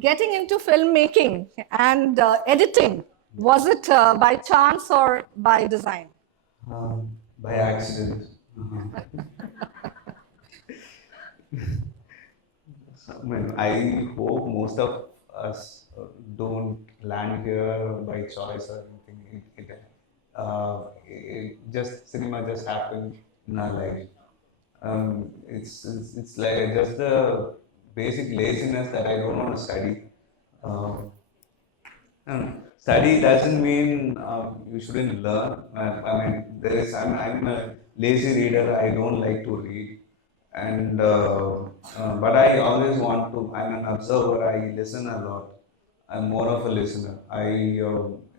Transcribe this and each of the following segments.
getting into filmmaking and editing, was it by chance or by design? By accident. I hope most of us don't land here by choice or anything. Just cinema just happened in our life. It's like just the basic laziness that I don't want to study. Um, Study doesn't mean you shouldn't learn. I'm a lazy reader. I don't like to read, and but I always want to. I'm an observer. I listen a lot. I'm more of a listener. I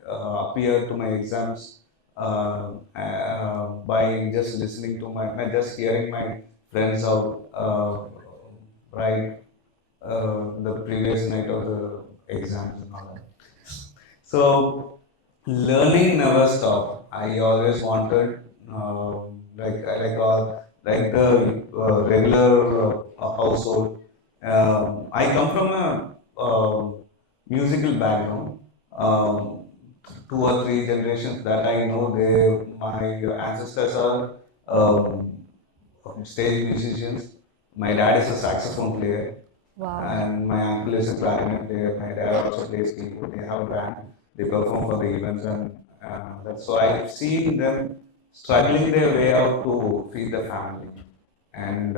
appear to my exams by just listening to just hearing my friends out write the previous night of the exams and all that. So learning never stopped. I always wanted like the regular household. I come from a musical background. Two or three generations that I know, my ancestors are stage musicians. My dad is a saxophone player. Wow. And my uncle is a clarinet player. My dad also plays keyboard. They have a band. They perform for the events, and that's so I've seen them struggling their way out to feed the family. And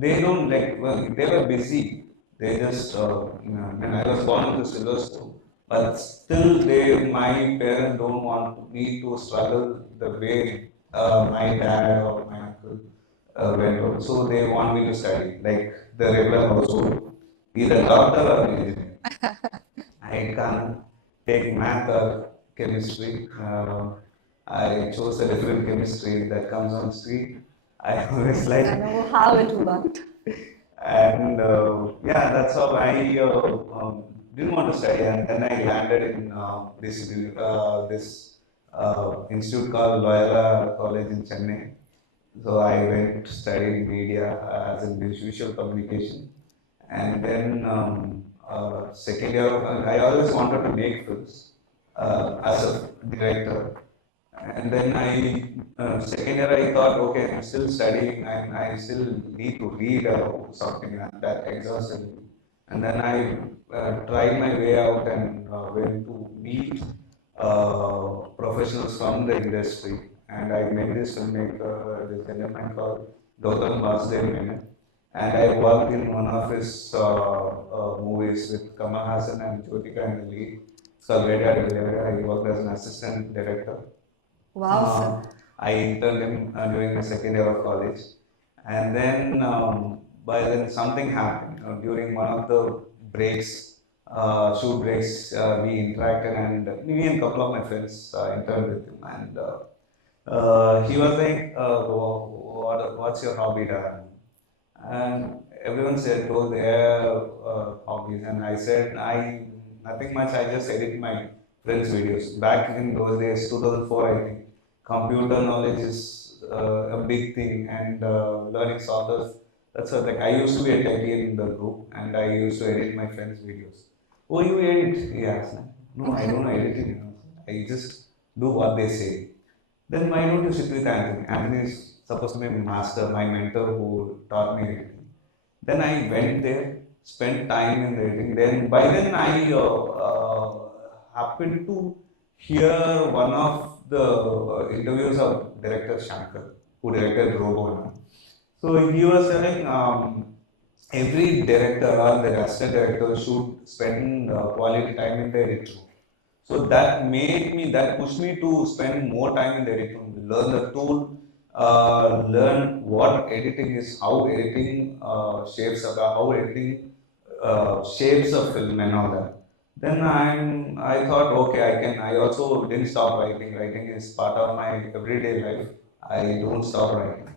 they don't like. Well, they were busy. They just when I was born into silver spoon, but still, my parents don't want me to struggle the way my dad or my uncle went on. So they want me to study like the regular household, either doctor or engineer. I can't take math or chemistry. I chose a different chemistry that comes on street. I always like. I know how it worked. And yeah, that's how I didn't want to study, and then I landed in this institute called Loyola College in Chennai. So I went to study media as in visual communication, and then second year, I always wanted to make films as a director. And then second year I thought, okay, I'm still studying and I still need to read something that exhausts me. And then I tried my way out and went to meet professionals from the industry. And I met this filmmaker, this gentleman called Gautam Vasudev Menon. And I worked in one of his movies with Kamal Hassan and Jyotika in the lead. It's called Veda Delivery. I worked as an assistant director. Wow, sir. I interned him during my second year of college, and then by then something happened during one of the breaks, shoot breaks. We interacted, and me and a couple of my friends interned with him, and he was like, "What's your hobby, Dad?" And everyone said, "Oh, their hobbies," and I said, "I nothing much. I just edit my friends' videos." Back in those days, 2004, I think computer knowledge is a big thing, and learning software. That's what, like I used to be a techie in the group, and I used to edit my friends' videos. Oh, you edit? Yes. No, I don't edit it. I just do what they say. Then why don't you sit with Anthony? Anthony is supposed to be my master, my mentor who taught me editing. Then I went there, spent time in the editing. Then by then I happened to hear one of the interviews of director Shankar, who directed Robo. So he was telling every director or the assistant director should spend quality time in the editing room. So that pushed me to spend more time in the editing room, learn the tool, learn what editing is, how editing how editing shapes a film and all that. Then I thought, okay, I also didn't stop writing. Writing is part of my everyday life. I don't stop writing.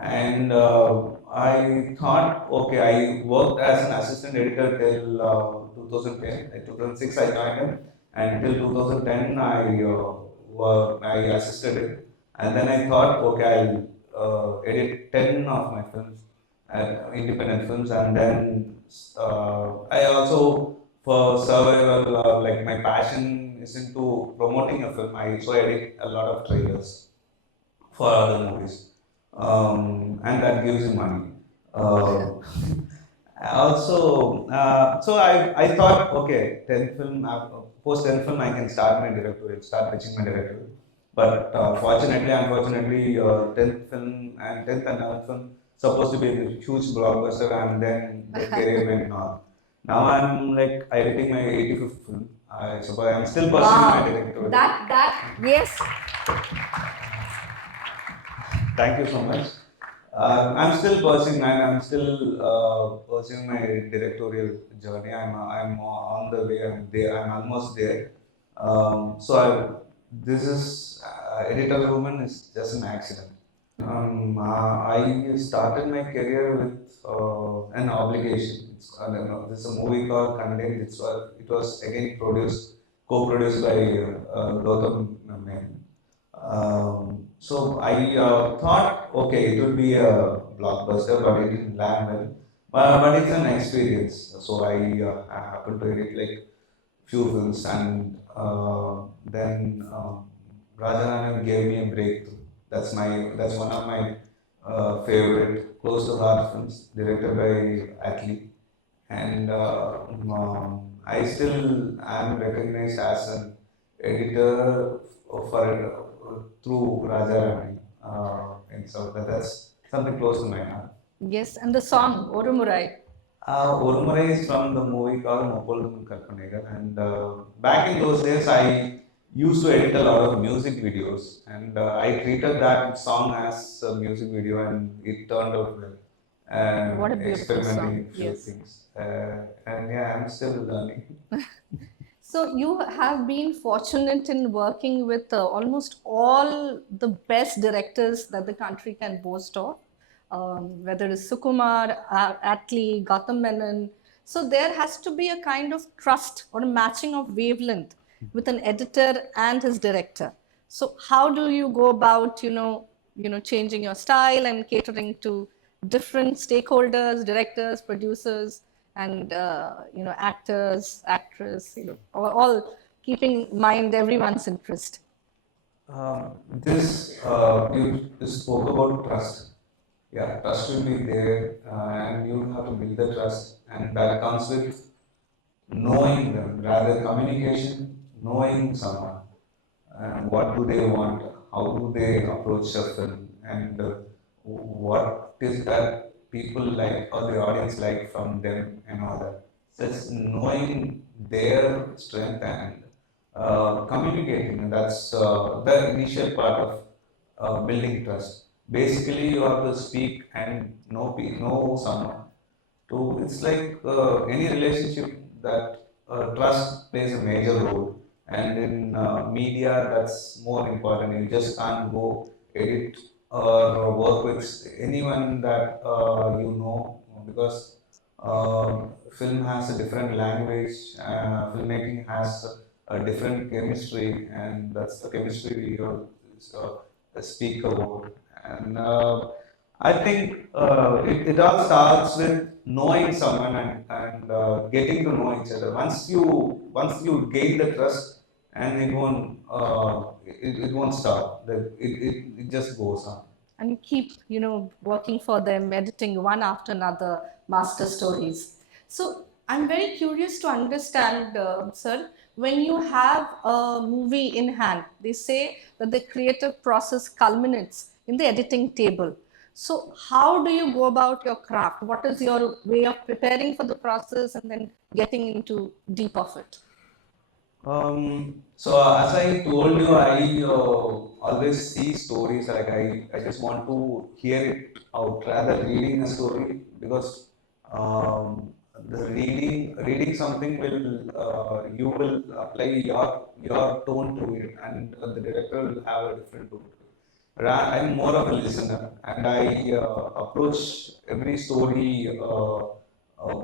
And I thought, okay, I worked as an assistant editor till 2010. In 2006, I joined him, and till 2010, I assisted it. And then I thought, okay, I'll edit 10 of my films. independent films, and then I also for survival, like my passion is into promoting a film. I edit a lot of trailers for other movies, and that gives you money. Uh, I thought, okay, 10 film, post 10 film, I can start my directorial, start pitching my directorial. But unfortunately, 10th film and 10th and 11th film supposed to be a huge blockbuster, and then the career went north. Now I'm like editing my 85th film. I suppose I'm still pursuing my directorial. Yes. Thank you so much. I'm still pursuing, man. I'm still pursuing my directorial journey. I'm on the way. I'm there. I'm almost there. This is editor Ruben is just an accident. I started my career with an obligation. This is a movie called Condemned. It was again co-produced by Gautam Menon. Thought, okay, it would be a blockbuster, but it didn't land well. But it's an experience. I happened to edit like few films, and then Rajanan gave me a breakthrough. That's one of my favorite close to heart films, directed by Atlee, and I still am recognized as an editor through Rajarani, and so that's something close to my heart. Yes, and the song Orumurai. Urumare is from the movie called Moppolum Kalpanegal, and back in those days, I used to edit a lot of music videos, and I treated that song as a music video, and it turned out well. What a beautiful Experimenting song. few Yes. things, and yeah, I'm still learning. So you have been fortunate in working with almost all the best directors that the country can boast of, whether it's Sukumar, Atlee, Gautam Menon. So there has to be a kind of trust or a matching of wavelength with an editor and his director. So how do you go about, changing your style and catering to different stakeholders, directors, producers, and actors, actress, all keeping in mind everyone's interest. You spoke about trust. Yeah, trust will be there, and you have to build the trust, and that comes with knowing them, rather communication, knowing someone, and what do they want, how do they approach a film, and what is that people like or the audience like from them and all that. So it's knowing their strength and communicating, and that's the initial part of building trust. Basically, you have to speak and know someone to it's like any relationship that trust plays a major role, and in media that's more important. You just can't go edit or work with anyone that you know, because film has a different language, filmmaking has a different chemistry, and that's the chemistry we speak about. And I think it all starts with knowing someone, and getting to know each other. Once you gain the trust, and it won't stop. It just goes on. And you keep, working for them, editing one after another master stories. So I'm very curious to understand, sir, when you have a movie in hand, they say that the creative process culminates in the editing table. So how do you go about your craft? What is your way of preparing for the process and then getting into deep of it? As I told you, I always see stories like I just want to hear it out rather reading a story, because the reading something will you will apply your tone to it, and the director will have a different tone. I'm more of a listener, and I approach every story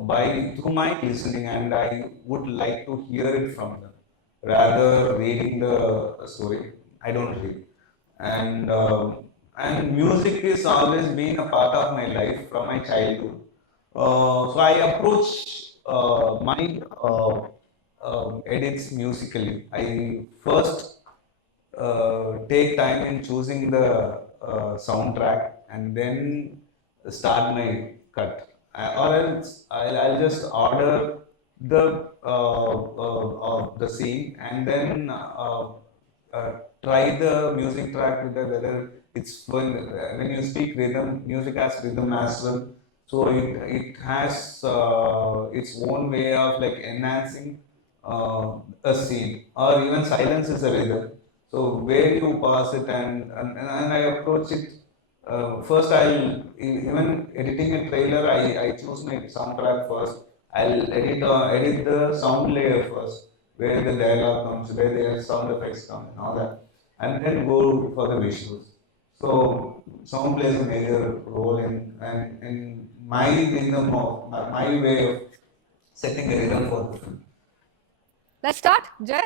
by through my listening, and I would like to hear it from them rather reading the story. I don't read, and and music is always been a part of my life from my childhood. So I approach my edits musically. I first take time in choosing the soundtrack and then start my cut. Or else I'll just order the scene and then try the music track with the whether it's when you speak rhythm, music has rhythm as well. So it has its own way of like enhancing a scene, or even silence is a rhythm. So where you pass it and I approach it. First, even editing a trailer, I choose my soundtrack first. I'll edit the sound layer first, where the dialogue comes, where the sound effects come, and all that, and then go for the visuals. So sound plays a major role in my rhythm of my way of setting a rhythm for the film. Let's start, Jay.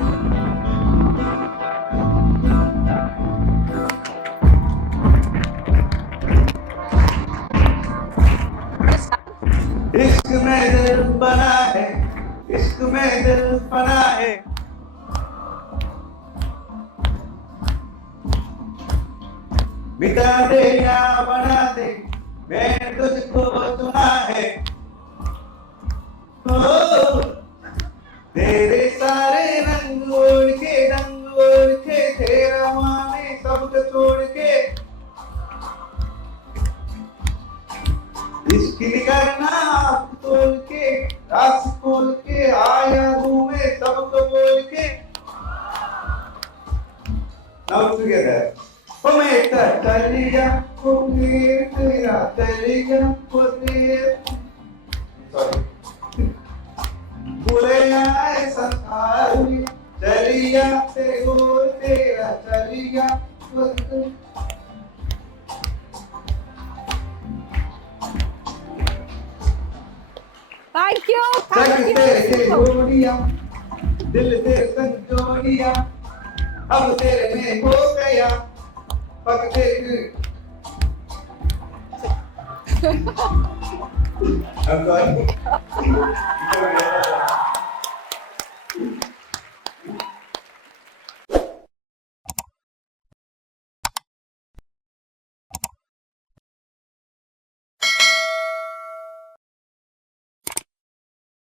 इश्क में दिल बना है, इश्क में दिल बना है, मिटा दे या बना दे, मैंने तुझको चुना है। ओ, तेरे सारे रंग ओढ़ के तेरा माने सब छोड़ के इश्क करना आप तोल के रास खोल के आया घूमे सबको बोल के। Now together. ओ मेरा चलिया ओ मेरा चलिया ओ मेरा sorry भूले आए संसार में चलिया तेरे गोल तेरा चलिया Thank you. संग तेरे जोड़िया दिल तेरे संग जोड़िया अब तेरे में हो गया पक तेरे I'm sorry.